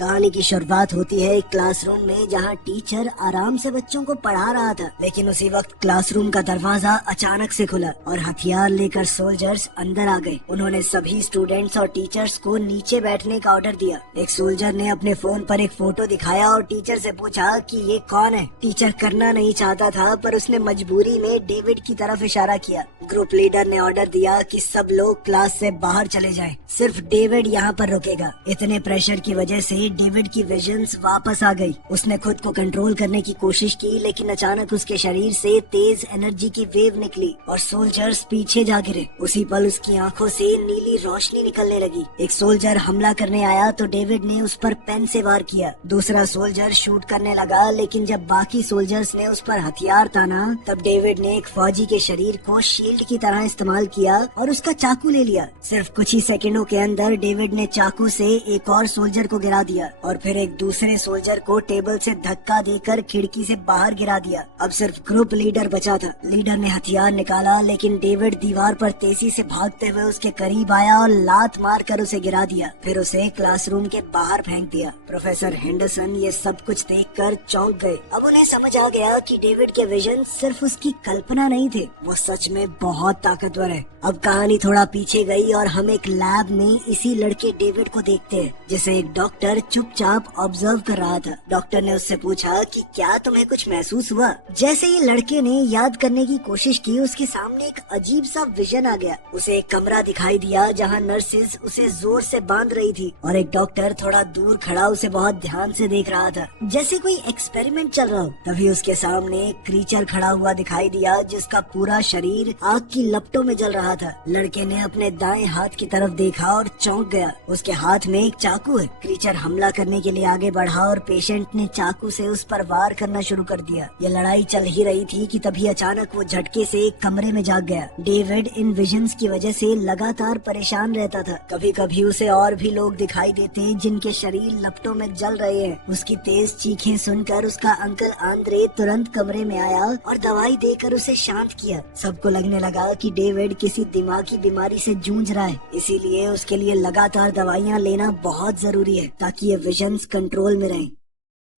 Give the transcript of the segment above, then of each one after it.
कहानी की शुरुआत होती है एक क्लासरूम में, जहाँ टीचर आराम से बच्चों को पढ़ा रहा था। लेकिन उसी वक्त क्लासरूम का दरवाजा अचानक से खुला और हथियार लेकर सोल्जर्स अंदर आ गए। उन्होंने सभी स्टूडेंट्स और टीचर्स को नीचे बैठने का ऑर्डर दिया। एक सोल्जर ने अपने फोन पर एक फोटो दिखाया और टीचर से पूछा कि ये कौन है। टीचर करना नहीं चाहता था, पर उसने मजबूरी में डेविड की तरफ इशारा किया। ग्रुप लीडर ने ऑर्डर दिया कि सब लोग क्लास से बाहर चले जाएं। सिर्फ डेविड यहाँ पर रुकेगा। इतने प्रेशर की वजह से डेविड की विजन्स वापस आ गई। उसने खुद को कंट्रोल करने की कोशिश की, लेकिन अचानक उसके शरीर से तेज एनर्जी की वेव निकली और सोल्जर्स पीछे जा गिरे। उसी पल उसकी आंखों से नीली रोशनी निकलने लगी। एक सोल्जर हमला करने आया तो डेविड ने उस पर पेन से वार किया। दूसरा सोल्जर शूट करने लगा, लेकिन जब बाकी सोल्जर्स ने उस पर हथियार ताना तब डेविड ने एक फौजी के शरीर को शील्ड की तरह इस्तेमाल किया और उसका चाकू ले लिया। सिर्फ कुछ ही सेकंडों के अंदर डेविड ने चाकू से एक और सोल्जर को गिरा दिया और फिर एक दूसरे सोल्जर को टेबल से धक्का देकर खिड़की से बाहर गिरा दिया। अब सिर्फ ग्रुप लीडर बचा था। लीडर ने हथियार निकाला, लेकिन डेविड दीवार पर तेजी से भागते हुए उसके करीब आया और लात मार कर उसे गिरा दिया। फिर उसे क्लासरूम के बाहर फेंक दिया। प्रोफेसर हेंडरसन ये सब कुछ देखकर चौंक गए। अब उन्हें समझ आ गया कि डेविड के विजन सिर्फ उसकी कल्पना नहीं थे, वो सच में बहुत ताकतवर है। अब कहानी थोड़ा पीछे गई और हम एक लैब में इसी लड़के डेविड को देखते हैं, जिसे एक डॉक्टर चुपचाप ऑब्जर्व कर रहा था। डॉक्टर ने उससे पूछा कि क्या तुम्हें कुछ महसूस हुआ? जैसे ही लड़के ने याद करने की कोशिश की, उसके सामने एक अजीब सा विजन आ गया। उसे एक कमरा दिखाई दिया जहाँ नर्सेज उसे जोर से बांध रही थी और एक डॉक्टर थोड़ा दूर खड़ा उसे बहुत ध्यान से देख रहा था, जैसे कोई एक्सपेरिमेंट चल रहा हो। तभी उसके सामने एक क्रीचर खड़ा हुआ दिखाई दिया, जिसका पूरा शरीर आग की लपटों में जल रहा था। लड़के ने अपने दाएं हाथ की तरफ देखा और चौंक गया। उसके हाथ में एक चाकू है। क्रीचर हमला करने के लिए आगे बढ़ा और पेशेंट ने चाकू से उस पर वार करना शुरू कर दिया। ये लड़ाई चल ही रही थी कि तभी अचानक वो झटके से एक कमरे में जाग गया। डेविड इन विजन्स की वजह से लगातार परेशान रहता था। कभी कभी उसे और भी लोग दिखाई देते जिनके शरीर लपटों में जल रहे हैं। उसकी तेज चीखें सुनकर उसका अंकल आंद्रे तुरंत कमरे में आया और दवाई देकर उसे शांत किया। सबको लगने लगा कि डेविड किसी दिमागी बीमारी से जूझ रहा है, इसीलिए उसके लिए लगातार दवाइयाँ लेना बहुत जरूरी है ताकि ये विजन्स कंट्रोल में रहें।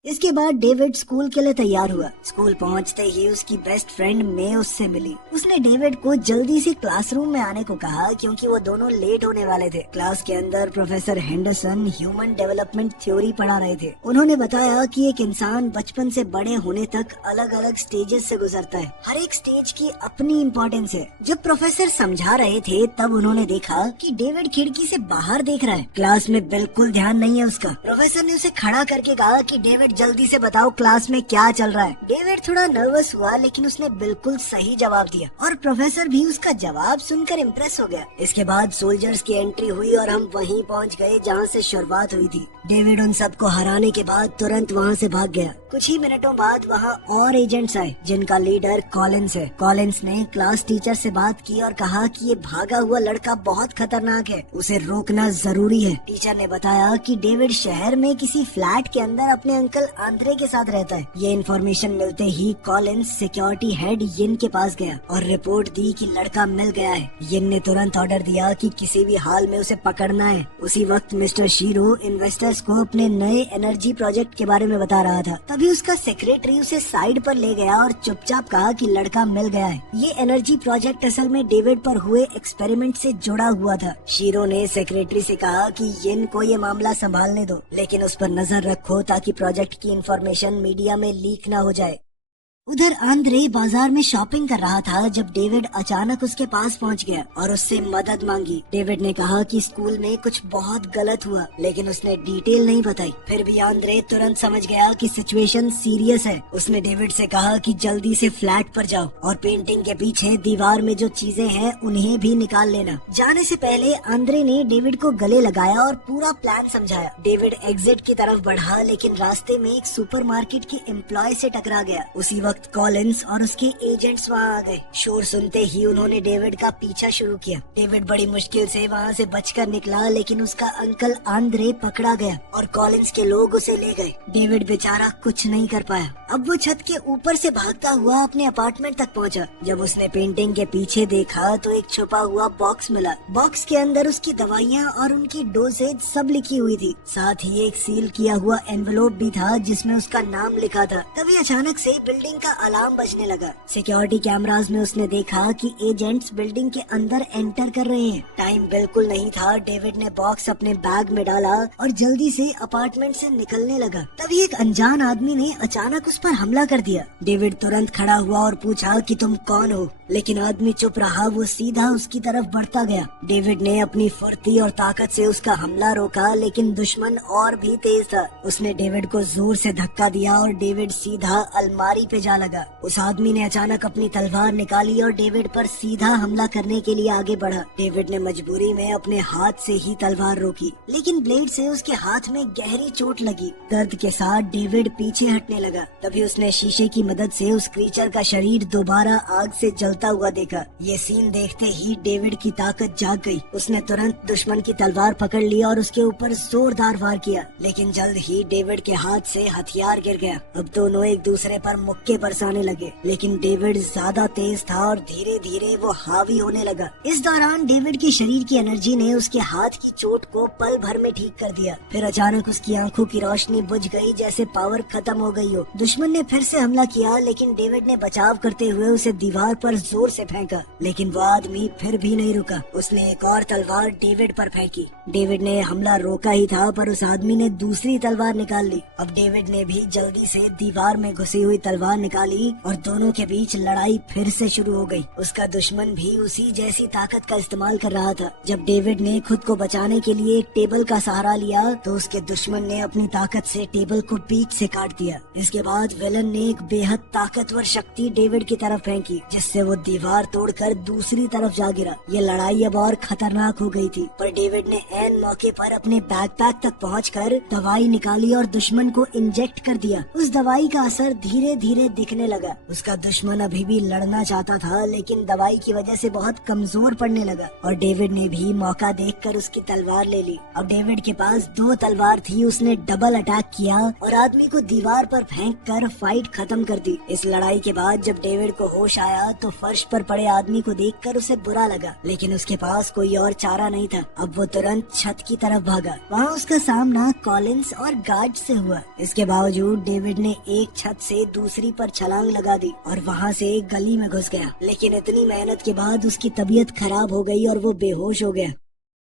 इसके बाद डेविड स्कूल के लिए तैयार हुआ। स्कूल पहुंचते ही उसकी बेस्ट फ्रेंड मे उससे मिली। उसने डेविड को जल्दी से क्लासरूम में आने को कहा, क्योंकि वो दोनों लेट होने वाले थे। क्लास के अंदर professor Henderson human development theory पढ़ा रहे थे। उन्होंने बताया कि एक इंसान बचपन से बड़े होने तक अलग अलग स्टेजेस से गुजरता है। हर एक स्टेज की अपनी इम्पोर्टेंस है। जब प्रोफेसर समझा रहे थे तब उन्होंने देखा कि डेविड खिड़की से बाहर देख रहा है। क्लास में बिल्कुल ध्यान नहीं है उसका। प्रोफेसर ने उसे खड़ा करके कहा कि डेविड जल्दी से बताओ क्लास में क्या चल रहा है। डेविड थोड़ा नर्वस हुआ, लेकिन उसने बिल्कुल सही जवाब दिया और प्रोफेसर भी उसका जवाब सुनकर इम्प्रेस हो गया। इसके बाद सोल्जर्स की एंट्री हुई और हम वहीं पहुंच गए जहां से शुरुआत हुई थी। डेविड उन सबको हराने के बाद तुरंत वहां से भाग गया। कुछ ही मिनटों बाद वहां और एजेंट्स आए, जिनका लीडर कॉलिंस है। कॉलिंस ने क्लास टीचर से बात की और कहा कि ये भागा हुआ लड़का बहुत खतरनाक है, उसे रोकना जरूरी है। टीचर ने बताया कि डेविड शहर में किसी फ्लैट के अंदर अपने अंकल आंद्रे के साथ रहता है। ये इन्फॉर्मेशन मिलते ही कॉलिंस सिक्योरिटी हेड यिन के पास गया और रिपोर्ट दी कि लड़का मिल गया है। यिन ने तुरंत ऑर्डर दिया कि किसी भी हाल में उसे पकड़ना है। उसी वक्त मिस्टर शीरो इन्वेस्टर्स को अपने नए एनर्जी प्रोजेक्ट के बारे में बता रहा था। तभी उसका सेक्रेटरी उसे साइड पर ले गया और चुपचाप कहा कि लड़का मिल गया है। ये एनर्जी प्रोजेक्ट असल में डेविड पर हुए एक्सपेरिमेंट से जुड़ा हुआ था। शीरो ने सेक्रेटरी से कहा कि यिन को ये मामला संभालने दो, लेकिन उस पर नजर रखो ताकि प्रोजेक्ट की इन्फॉर्मेशन मीडिया में लीक ना हो जाए। उधर आंद्रे बाजार में शॉपिंग कर रहा था जब डेविड अचानक उसके पास पहुंच गया और उससे मदद मांगी। डेविड ने कहा कि स्कूल में कुछ बहुत गलत हुआ, लेकिन उसने डिटेल नहीं बताई। फिर भी आंद्रे तुरंत समझ गया कि सिचुएशन सीरियस है। उसने डेविड से कहा कि जल्दी से फ्लैट पर जाओ और पेंटिंग के पीछे दीवार में जो चीजें हैं उन्हें भी निकाल लेना। जाने से पहले आंद्रे ने डेविड को गले लगाया और पूरा प्लान समझाया। डेविड एग्जिट की तरफ बढ़ा, लेकिन रास्ते में एक सुपरमार्केट के एम्प्लॉय से टकरा गया। उसी वक्त वक्त कॉलिंस और उसके एजेंट्स वहाँ आ गए। शोर सुनते ही उन्होंने डेविड का पीछा शुरू किया। डेविड बड़ी मुश्किल से वहाँ से बचकर निकला, लेकिन उसका अंकल आंद्रे पकड़ा गया और कॉलिंस के लोग उसे ले गए। डेविड बेचारा कुछ नहीं कर पाया। अब वो छत के ऊपर से भागता हुआ अपने अपार्टमेंट तक पहुँचा। जब उसने पेंटिंग के पीछे देखा तो एक छुपा हुआ बॉक्स मिला। बॉक्स के अंदर उसकी दवाइयाँ और उनकी डोसेज सब लिखी हुई थी। साथ ही एक सील किया हुआ एनवेलोप भी था जिसमें उसका नाम लिखा था। तभी अचानक से बिल्डिंग का अलार्म बजने लगा। सिक्योरिटी कैमरास में उसने देखा कि एजेंट्स बिल्डिंग के अंदर एंटर कर रहे हैं। टाइम बिल्कुल नहीं था। डेविड ने बॉक्स अपने बैग में डाला और जल्दी से अपार्टमेंट से निकलने लगा। तभी एक अनजान आदमी ने अचानक उस पर हमला कर दिया। डेविड तुरंत खड़ा हुआ और पूछा कि तुम कौन हो, लेकिन आदमी चुप रहा। वो सीधा उसकी तरफ बढ़ता गया। डेविड ने अपनी फुर्ती और ताकत से उसका हमला रोका, लेकिन दुश्मन और भी तेज था। उसने डेविड को जोर से धक्का दिया और डेविड सीधा अलमारी पे जा लगा। उस आदमी ने अचानक अपनी तलवार निकाली और डेविड पर सीधा हमला करने के लिए आगे बढ़ा। डेविड ने मजबूरी में अपने हाथ से ही तलवार रोकी, लेकिन ब्लेड से उसके हाथ में गहरी चोट लगी। दर्द के साथ डेविड पीछे हटने लगा। तभी उसने शीशे की मदद से उस क्रीचर का शरीर दोबारा आग से जलता हुआ देखा। ये सीन देखते ही डेविड की ताकत जाग गई। उसने तुरंत दुश्मन की तलवार पकड़ ली और उसके ऊपर जोरदार वार किया, लेकिन जल्द ही डेविड के हाथ से हथियार गिर गया। अब दोनों एक दूसरे पर मुक्के बरसाने लगे, लेकिन डेविड ज्यादा तेज था और धीरे धीरे वो हावी होने लगा। इस दौरान डेविड के शरीर की एनर्जी ने उसके हाथ की चोट को पल भर में ठीक कर दिया। फिर अचानक उसकी आंखों की रोशनी बुझ गई, जैसे पावर खत्म हो गई हो। दुश्मन ने फिर से हमला किया, लेकिन डेविड ने बचाव करते हुए उसे दीवार पर जोर से फेंका, लेकिन वो आदमी फिर भी नहीं रुका। उसने एक और तलवार डेविड पर फेंकी। डेविड ने हमला रोका ही था, पर उस आदमी ने दूसरी तलवार निकाल ली। अब डेविड ने भी जल्दी से दीवार में घुसी हुई तलवार निकाली और दोनों के बीच लड़ाई फिर से शुरू हो गई। उसका दुश्मन भी उसी जैसी ताकत का इस्तेमाल कर रहा था। जब डेविड ने खुद को बचाने के लिए एक टेबल का सहारा लिया तो उसके दुश्मन ने अपनी ताकत से टेबल को बीच से काट दिया। इसके बाद विलन ने एक बेहद ताकतवर शक्ति डेविड की तरफ फेंकी, जिससे वो दीवार तोड़कर दूसरी तरफ जा गिरा। ये लड़ाई अब और खतरनाक हो गई थी, पर डेविड ने ऐन मौके पर अपने बैकपैक तक पहुंचकर दवाई निकाली और दुश्मन को इंजेक्ट कर दिया। उस दवाई का असर धीरे धीरे दिखने लगा। उसका दुश्मन अभी भी लड़ना चाहता था, लेकिन दवाई की वजह से बहुत कमजोर पड़ने लगा और डेविड ने भी मौका देखकर उसकी तलवार ले ली। अब डेविड के पास 2 तलवार थी। उसने डबल अटैक किया और आदमी को दीवार पर फेंककर फाइट खत्म कर दी। इस लड़ाई के बाद जब डेविड को होश आया तो फर्श पर पड़े आदमी को देखकर उसे बुरा लगा, लेकिन उसके पास कोई और चारा नहीं था। अब वो तुरंत छत की तरफ भागा। वहाँ उसका सामना कॉलिंस और गार्ड से हुआ। इसके बावजूद डेविड ने एक छत से दूसरी पर छलांग लगा दी और वहाँ से एक गली में घुस गया, लेकिन इतनी मेहनत के बाद उसकी तबीयत खराब हो गई और वो बेहोश हो गया।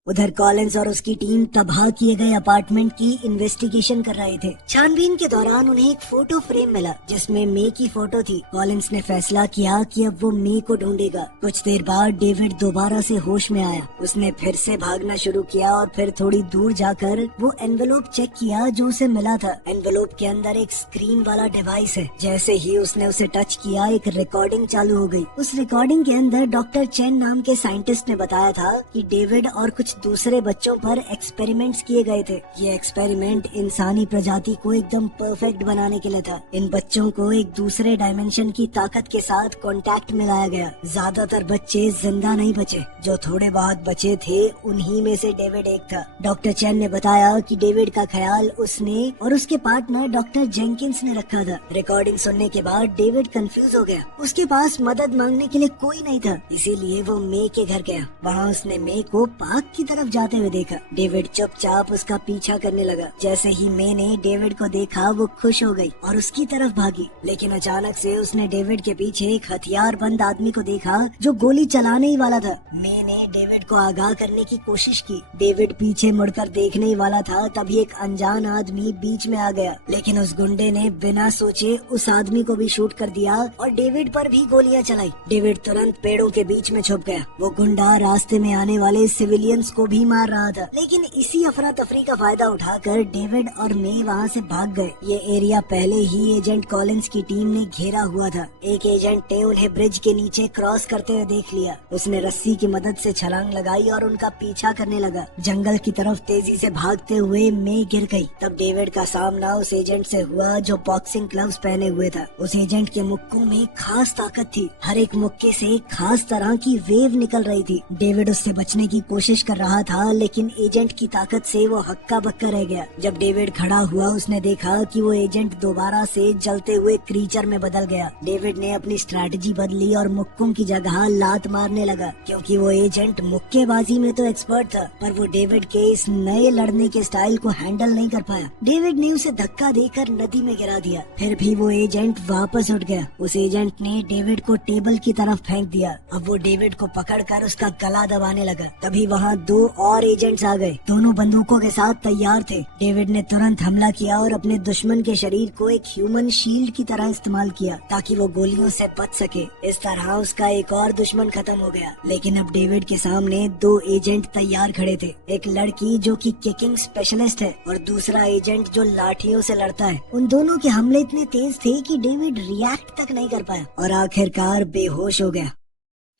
उधर कॉलिंस और उसकी टीम तबाह किए गए अपार्टमेंट की इन्वेस्टिगेशन कर रहे थे। छानबीन के दौरान उन्हें एक फोटो फ्रेम मिला जिसमें मे की फोटो थी। कॉलिंस ने फैसला किया कि अब वो मे को ढूंढेगा। कुछ देर बाद डेविड दोबारा से होश में आया। उसने फिर से भागना शुरू किया और फिर थोड़ी दूर जाकर वो एनवेलोप चेक किया जो उसे मिला था। एनवेलोप के अंदर एक स्क्रीन वाला डिवाइस है। जैसे ही उसने उसे टच किया एक रिकॉर्डिंग चालू हो गई। उस रिकॉर्डिंग के अंदर डॉक्टर चेन नाम के साइंटिस्ट ने बताया था कि डेविड और कुछ दूसरे बच्चों पर एक्सपेरिमेंट्स किए गए थे। ये एक्सपेरिमेंट इंसानी प्रजाति को एकदम परफेक्ट बनाने के लिए था। इन बच्चों को एक दूसरे डायमेंशन की ताकत के साथ कांटेक्ट में लाया गया। ज्यादातर बच्चे जिंदा नहीं बचे। जो थोड़े बहुत बचे थे उन्हीं में से डेविड एक था। डॉक्टर चेन ने बताया कि डेविड का ख्याल उसने और उसके पार्टनर डॉक्टर जेंकिंस ने रखा था। रिकॉर्डिंग सुनने के बाद डेविड कंफ्यूज हो गया। उसके पास मदद मांगने के लिए कोई नहीं था, इसीलिए वो मे के घर गया। वहाँ उसने मे को पार्क की तरफ जाते हुए देखा। डेविड चुपचाप उसका पीछा करने लगा। जैसे ही मे ने डेविड को देखा वो खुश हो गई और उसकी तरफ भागी, लेकिन अचानक से उसने डेविड के पीछे एक हथियारबंद आदमी को देखा जो गोली चलाने ही वाला था। मे ने डेविड को आगाह करने की कोशिश की। डेविड पीछे मुड़कर देखने ही वाला था, तभी एक अनजान आदमी बीच में आ गया, लेकिन उस गुंडे ने बिना सोचे उस आदमी को भी शूट कर दिया और डेविड पर भी गोलियां चलाई। डेविड तुरंत पेड़ों के बीच में छुप गया। वो गुंडा रास्ते में आने वाले सिविलियंस उसको भी मार रहा था। लेकिन इसी अफरा तफरी का फायदा उठाकर डेविड और मे वहाँ से भाग गए। ये एरिया पहले ही एजेंट कॉलिंस की टीम ने घेरा हुआ था। एक एजेंट ने उन्हें ब्रिज के नीचे क्रॉस करते हुए देख लिया। उसने रस्सी की मदद से छलांग लगाई और उनका पीछा करने लगा। जंगल की तरफ तेजी से भागते हुए मे गिर गई। तब डेविड का सामना उस एजेंट से हुआ जो बॉक्सिंग ग्लव्स पहने हुए था। उस एजेंट के मुक्कों में खास ताकत थी। हर एक मुक्के से एक खास तरह की वेव निकल रही थी। डेविड उससे बचने की कोशिश कर रहा था, लेकिन एजेंट की ताकत से वो हक्का बक्का रह गया। जब डेविड खड़ा हुआ उसने देखा कि वो एजेंट दोबारा से जलते हुए क्रीचर में बदल गया। डेविड ने अपनी स्ट्रैटेजी बदली और मुक्कों की जगह लात मारने लगा, क्योंकि वो एजेंट मुक्केबाजी में तो एक्सपर्ट था, पर वो डेविड के इस नए लड़ने के स्टाइल को हैंडल नहीं कर पाया। डेविड ने उसे धक्का देकर नदी में गिरा दिया। फिर भी वो एजेंट वापस उठ गया। उस एजेंट ने डेविड को टेबल की तरफ फेंक दिया। अब वो डेविड को पकड़कर उसका गला दबाने लगा। तभी वहाँ 2 और एजेंट्स आ गए। दोनों बंदूकों के साथ तैयार थे। डेविड ने तुरंत हमला किया और अपने दुश्मन के शरीर को एक ह्यूमन शील्ड की तरह इस्तेमाल किया ताकि वो गोलियों से बच सके। इस तरह उसका एक और दुश्मन खत्म हो गया। लेकिन अब डेविड के सामने 2 एजेंट तैयार खड़े थे। एक लड़की जो कि किकिंग स्पेशलिस्ट है और दूसरा एजेंट जो लाठियों से लड़ता है। उन दोनों के हमले इतने तेज थे कि डेविड रिएक्ट तक नहीं कर पाया और आखिरकार बेहोश हो गया।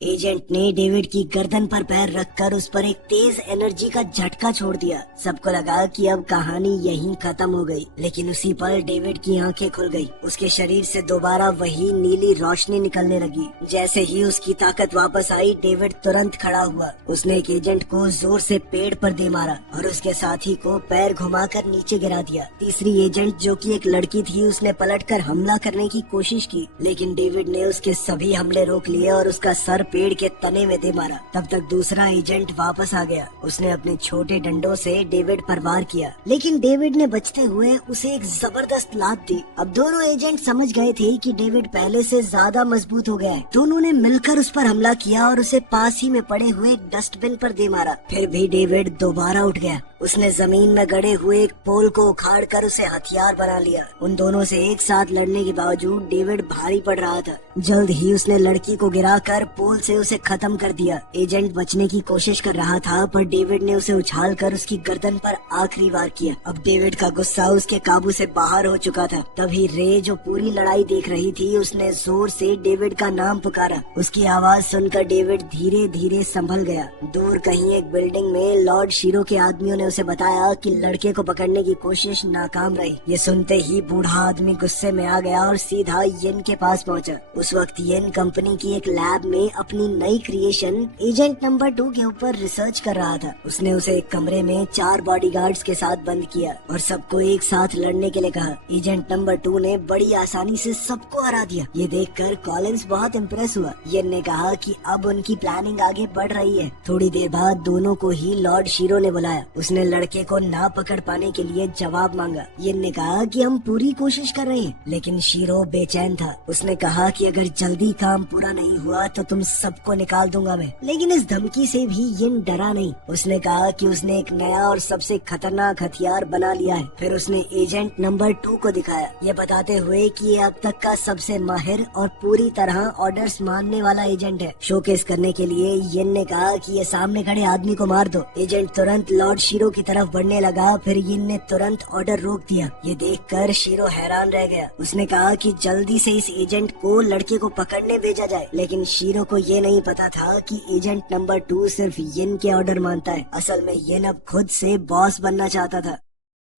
एजेंट ने डेविड की गर्दन पर पैर रखकर उस पर एक तेज एनर्जी का झटका छोड़ दिया। सबको लगा कि अब कहानी यहीं खत्म हो गई, लेकिन उसी पर डेविड की आंखें खुल गई। उसके शरीर से दोबारा वही नीली रोशनी निकलने लगी। जैसे ही उसकी ताकत वापस आई, डेविड तुरंत खड़ा हुआ। उसने एक एजेंट को जोर से पेड़ पर दे मारा और उसके साथी को पैर घुमाकर नीचे गिरा दिया। तीसरी एजेंट जो कि एक लड़की थी, उसने पलटकर हमला करने की कोशिश की, लेकिन डेविड ने उसके सभी हमले रोक लिए और उसका सर पेड़ के तने में दे मारा। तब तक दूसरा एजेंट वापस आ गया। उसने अपने छोटे डंडों से डेविड पर वार किया, लेकिन डेविड ने बचते हुए उसे एक जबरदस्त लात दी। अब दोनों एजेंट समझ गए थे कि डेविड पहले से ज्यादा मजबूत हो गया है। दोनों ने मिलकर उस पर हमला किया और उसे पास ही में पड़े हुए डस्टबिन पर दे मारा। फिर भी डेविड दोबारा उठ गया। उसने जमीन में गड़े हुए एक पोल को उखाड़ कर उसे हथियार बना लिया। उन दोनों से एक साथ लड़ने के बावजूद डेविड भारी पड़ रहा था। जल्द ही उसने लड़की को गिराकर पोल से उसे खत्म कर दिया। एजेंट बचने की कोशिश कर रहा था, पर डेविड ने उसे उछालकर उसकी गर्दन पर आखिरी वार किया। अब डेविड का गुस्सा उसके काबू से बाहर हो चुका था। तभी रे, जो पूरी लड़ाई देख रही थी, उसने जोर से डेविड का नाम पुकारा। उसकी आवाज सुनकर डेविड धीरे धीरे संभल गया। दूर कहीं एक बिल्डिंग में लॉर्ड शीरो के आदमियों ने उसे बताया कि लड़के को पकड़ने की कोशिश नाकाम रही। ये सुनते ही बूढ़ा आदमी गुस्से में आ गया और सीधा येन के पास पहुंचा। उस वक्त येन कंपनी की एक लैब में अपनी नई क्रिएशन एजेंट नंबर 2 के ऊपर रिसर्च कर रहा था। उसने उसे एक कमरे में 4 बॉडीगार्ड्स के साथ बंद किया और सबको एक साथ लड़ने के लिए कहा। एजेंट नंबर 2 ने बड़ी आसानी से सबको हरा दिया। ये देखकर कॉलिंस बहुत इम्प्रेस हुआ। येन ने कहा कि अब उनकी प्लानिंग आगे बढ़ रही है। थोड़ी देर बाद दोनों को ही लॉर्ड शीरो ने बुलाया। उसने लड़के को ना पकड़ पाने के लिए जवाब मांगा। येन ने कहा कि हम पूरी कोशिश कर रहे हैं, लेकिन शीरो बेचैन था। उसने कहा कि अगर जल्दी काम पूरा नहीं हुआ तो तुम सबको निकाल दूंगा मैं। लेकिन इस धमकी से भी येन डरा नहीं। उसने कहा कि उसने एक नया और सबसे खतरनाक हथियार बना लिया है। फिर उसने एजेंट नंबर 2 को दिखाया, ये बताते हुए कि ये अब तक का सबसे माहिर और पूरी तरह ऑर्डर्स मानने वाला एजेंट है। शोकेस करने के लिए येन ने कहा कि ये सामने खड़े आदमी को मार दो। एजेंट तुरंत लॉर्ड शीरो की तरफ बढ़ने लगा। फिर येन ने तुरंत ऑर्डर रोक दिया। ये देखकर शीरो हैरान रह गया। उसने कहा कि जल्दी से इस एजेंट को लड़के को पकड़ने भेजा जाए, लेकिन शीरो को ये नहीं पता था कि एजेंट नंबर 2 सिर्फ येन के ऑर्डर मानता है। असल में येन अब खुद से बॉस बनना चाहता था।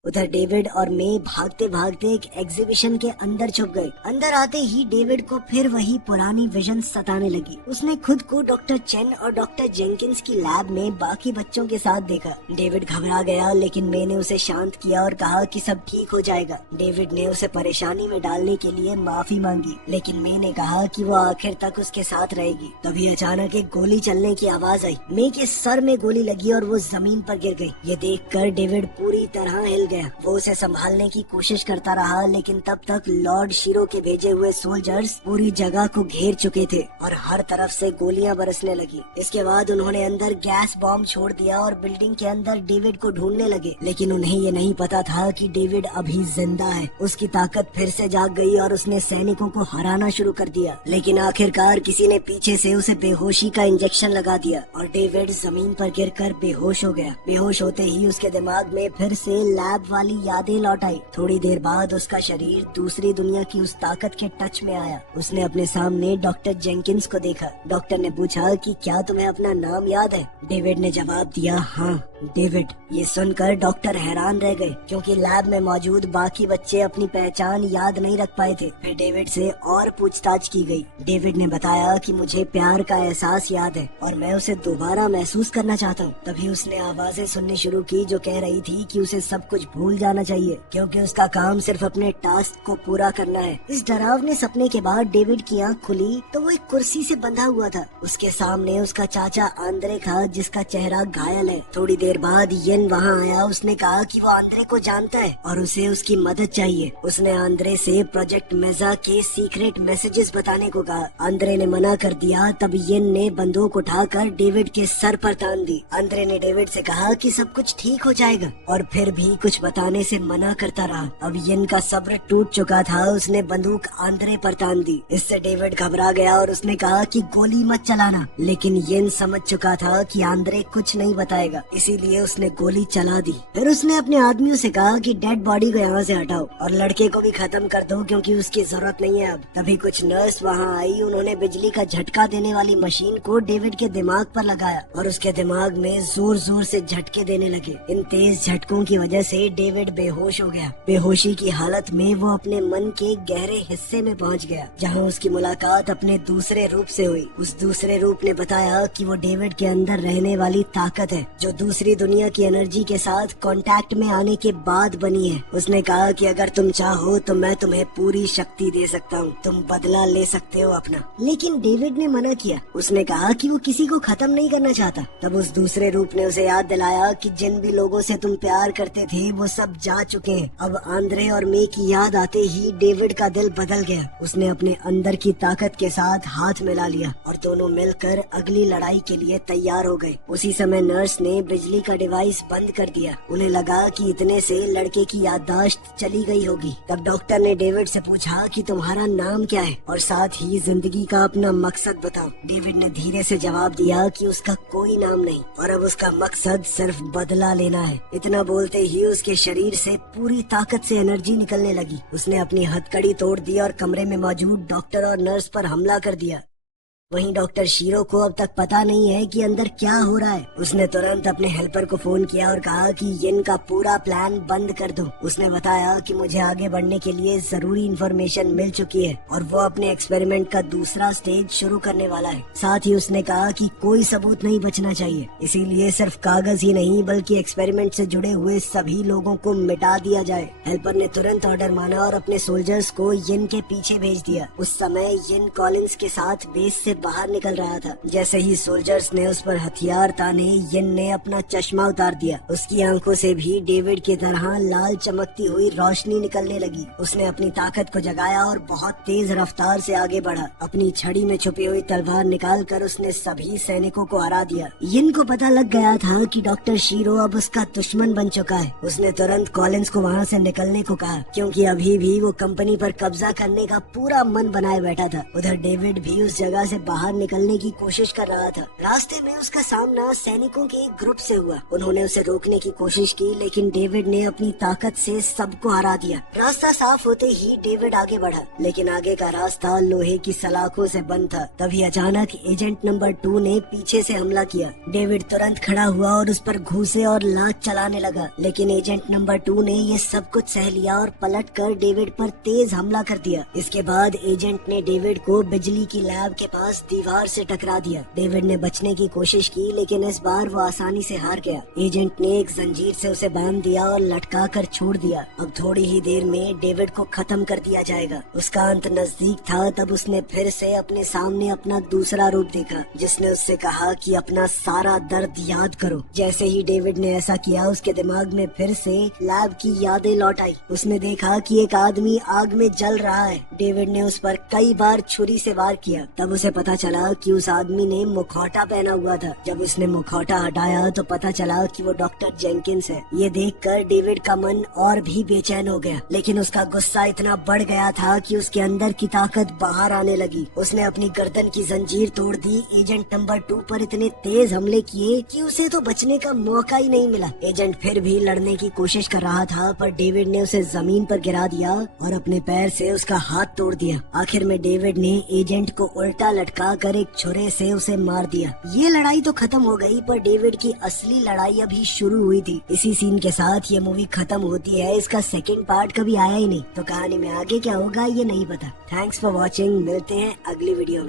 उधर डेविड और मे भागते भागते एक एग्जीबिशन के अंदर छुप गए। अंदर आते ही डेविड को फिर वही पुरानी विजन सताने लगी। उसने खुद को डॉक्टर चेन और डॉक्टर जेंकिंस की लैब में बाकी बच्चों के साथ देखा। डेविड घबरा गया, लेकिन मे ने उसे शांत किया और कहा कि सब ठीक हो जाएगा। डेविड ने उसे परेशानी में डालने के लिए माफी मांगी, लेकिन मे ने कहा कि वो आखिर तक उसके साथ रहेगी। तभी अचानक एक गोली चलने की आवाज आई। मे के सर में गोली लगी और वो जमीन पर गिर गई। ये देखकर डेविड पूरी तरह हिल गया। गया। वो उसे संभालने की कोशिश करता रहा, लेकिन तब तक लॉर्ड शीरो के भेजे हुए सोल्जर्स पूरी जगह को घेर चुके थे और हर तरफ से गोलियां बरसने लगी। इसके बाद उन्होंने अंदर गैस बॉम्ब छोड़ दिया और बिल्डिंग के अंदर डेविड को ढूंढने लगे, लेकिन उन्हें ये नहीं पता था कि डेविड अभी जिंदा है। उसकी ताकत फिर से जाग गई और उसने सैनिकों को हराना शुरू कर दिया, लेकिन आखिरकार किसी ने पीछे से उसे बेहोशी का इंजेक्शन लगा दिया और डेविड जमीन पर गिरकर बेहोश हो गया। बेहोश होते ही उसके दिमाग में फिर से लैब वाली यादें लौट आई। थोड़ी देर बाद उसका शरीर दूसरी दुनिया की उस ताकत के टच में आया। उसने अपने सामने डॉक्टर जेंकिंस को देखा। डॉक्टर ने पूछा कि क्या तुम्हें अपना नाम याद है? डेविड ने जवाब दिया, हाँ डेविड। ये सुनकर डॉक्टर हैरान रह गए, क्योंकि लैब में मौजूद बाकी बच्चे अपनी पहचान याद नहीं रख पाए थे। फिर डेविड से और पूछताछ की गई। डेविड ने बताया कि मुझे प्यार का एहसास याद है और मैं उसे दोबारा महसूस करना चाहता हूँ। तभी उसने आवाजें सुननी शुरू की जो कह रही थी कि उसे सब कुछ भूल जाना चाहिए, क्योंकि उसका काम सिर्फ अपने टास्क को पूरा करना है। इस डरावने सपने के बाद डेविड की आंख खुली तो वो एक कुर्सी से बंधा हुआ था। उसके सामने उसका चाचा आंद्रे था, जिसका चेहरा घायल है। थोड़ी देर बाद येन वहाँ आया। उसने कहा कि वो आंद्रे को जानता है और उसे उसकी मदद चाहिए। उसने आंद्रे से प्रोजेक्ट मेजा के सीक्रेट मैसेजेस बताने को कहा। आंद्रे ने मना कर दिया। तब येन ने बंदूक उठाकर डेविड के सर पर तान दी। आंद्रे ने डेविड से कहा कि सब कुछ ठीक हो जाएगा, और फिर भी कुछ बताने से मना करता रहा। अब येन का सब्र टूट चुका था। उसने बंदूक आंद्रे पर तान दी। इससे डेविड घबरा गया और उसने कहा कि गोली मत चलाना, लेकिन येन समझ चुका था कि आंद्रे कुछ नहीं बताएगा, इसीलिए उसने गोली चला दी। फिर उसने अपने आदमियों से कहा कि डेड बॉडी को यहाँ से हटाओ और लड़के को भी खत्म कर दो, क्योंकि उसकी जरूरत नहीं है अब। तभी कुछ नर्स वहाँ आई। उन्होंने बिजली का झटका देने वाली मशीन को डेविड के दिमाग पर लगाया और उसके दिमाग में जोर जोर से झटके देने लगे। इन तेज झटकों की वजह से डेविड बेहोश हो गया। बेहोशी की हालत में वो अपने मन के गहरे हिस्से में पहुंच गया, जहां उसकी मुलाकात अपने दूसरे रूप से हुई। उस दूसरे रूप ने बताया कि वो डेविड के अंदर रहने वाली ताकत है, जो दूसरी दुनिया की एनर्जी के साथ कांटेक्ट में आने के बाद बनी है। उसने कहा कि अगर तुम चाहो तो मैं तुम्हें पूरी शक्ति दे सकता हूँ, तुम बदला ले सकते हो अपना। लेकिन डेविड ने मना किया। उसने कहा कि वो किसी को खत्म नहीं करना चाहता। तब उस दूसरे रूप ने उसे याद दिलाया कि जिन भी लोगों से तुम प्यार करते थे वो सब जा चुके हैं। अब आंद्रे और मे की याद आते ही डेविड का दिल बदल गया। उसने अपने अंदर की ताकत के साथ हाथ मिला लिया और दोनों मिलकर अगली लड़ाई के लिए तैयार हो गए। उसी समय नर्स ने बिजली का डिवाइस बंद कर दिया। उन्हें लगा कि इतने से लड़के की याददाश्त चली गई होगी। तब डॉक्टर ने डेविड से पूछा कि तुम्हारा नाम क्या है और साथ ही जिंदगी का अपना मकसद बताओ। डेविड ने धीरे से जवाब दिया कि उसका कोई नाम नहीं और अब उसका मकसद सिर्फ बदला लेना है। इतना बोलते ही उसके शरीर से पूरी ताकत से एनर्जी निकलने लगी। उसने अपनी हथकड़ी तोड़ दी और कमरे में मौजूद डॉक्टर और नर्स पर हमला कर दिया। वहीं डॉक्टर शीरो को अब तक पता नहीं है कि अंदर क्या हो रहा है। उसने तुरंत अपने हेल्पर को फोन किया और कहा कि येन का पूरा प्लान बंद कर दो। उसने बताया कि मुझे आगे बढ़ने के लिए जरूरी इन्फॉर्मेशन मिल चुकी है और वो अपने एक्सपेरिमेंट का दूसरा स्टेज शुरू करने वाला है। साथ ही उसने कहा कि कोई सबूत नहीं बचना चाहिए, इसीलिए सिर्फ कागज ही नहीं बल्कि एक्सपेरिमेंट से जुड़े हुए सभी लोगों को मिटा दिया जाए। हेल्पर ने तुरंत ऑर्डर माना और अपने सोल्जर्स को येन के पीछे भेज दिया। उस समय येन कॉलिंस के साथ बेस से बाहर निकल रहा था। जैसे ही सोल्जर्स ने उस पर हथियार ताने, येन ने अपना चश्मा उतार दिया। उसकी आंखों से भी डेविड की तरह लाल चमकती हुई रोशनी निकलने लगी। उसने अपनी ताकत को जगाया और बहुत तेज रफ्तार से आगे बढ़ा। अपनी छड़ी में छुपी हुई तलवार निकालकर उसने सभी सैनिकों को हरा दिया। येन को पता लग गया था कि डॉक्टर शीरो अब उसका दुश्मन बन चुका है। उसने तुरंत कॉलिंस को वहाँ से निकलने को कहा, क्योंकि अभी भी वो कंपनी पर कब्जा करने का पूरा मन बनाए बैठा था। उधर डेविड भी उस जगह से बाहर निकलने की कोशिश कर रहा था। रास्ते में उसका सामना सैनिकों के एक ग्रुप से हुआ। उन्होंने उसे रोकने की कोशिश की, लेकिन डेविड ने अपनी ताकत से सबको हरा दिया। रास्ता साफ होते ही डेविड आगे बढ़ा, लेकिन आगे का रास्ता लोहे की सलाखों से बंद था। तभी अचानक एजेंट नंबर 2 ने पीछे से हमला किया। डेविड तुरंत खड़ा हुआ और उस पर घूंसे और लात चलाने लगा, लेकिन एजेंट नंबर 2 ने ये सब कुछ सह लिया और पलट कर डेविड पर तेज हमला कर दिया। इसके बाद एजेंट ने डेविड को बिजली की लैब के पास उस दीवार से टकरा दिया। डेविड ने बचने की कोशिश की लेकिन इस बार वो आसानी से हार गया। एजेंट ने एक जंजीर से उसे बांध दिया और लटका कर छोड़ दिया। अब थोड़ी ही देर में डेविड को खत्म कर दिया जाएगा। उसका अंत नजदीक था तब उसने फिर से अपने सामने अपना दूसरा रूप देखा, जिसने उससे कहा कि अपना सारा दर्द याद करो। जैसे ही डेविड ने ऐसा किया उसके दिमाग में फिर से लैब की यादें लौट आई। उसने देखा कि एक आदमी आग में जल रहा है। डेविड ने उस पर कई बार छुरी से वार किया। तब उसे पता चला कि उस आदमी ने मुखौटा पहना हुआ था। जब उसने मुखौटा हटाया तो पता चला कि वो डॉक्टर जेंकिंस है। ये देखकर डेविड का मन और भी बेचैन हो गया, लेकिन उसका गुस्सा इतना बढ़ गया था कि उसके अंदर की ताकत बाहर आने लगी। उसने अपनी गर्दन की जंजीर तोड़ दी। एजेंट नंबर 2 पर इतने तेज हमले किए कि उसे तो बचने का मौका ही नहीं मिला। एजेंट फिर भी लड़ने की कोशिश कर रहा था पर डेविड ने उसे जमीन पर गिरा दिया और अपने पैर से उसका हाथ तोड़ दिया। आखिर में डेविड ने एजेंट को उल्टा लटका कर एक छुरे से उसे मार दिया। ये लड़ाई तो खत्म हो गई पर डेविड की असली लड़ाई अभी शुरू हुई थी। इसी सीन के साथ ये मूवी खत्म होती है। इसका सेकंड पार्ट कभी आया ही नहीं, तो कहानी में आगे क्या होगा ये नहीं पता। Thanks for watching. मिलते हैं अगली वीडियो में।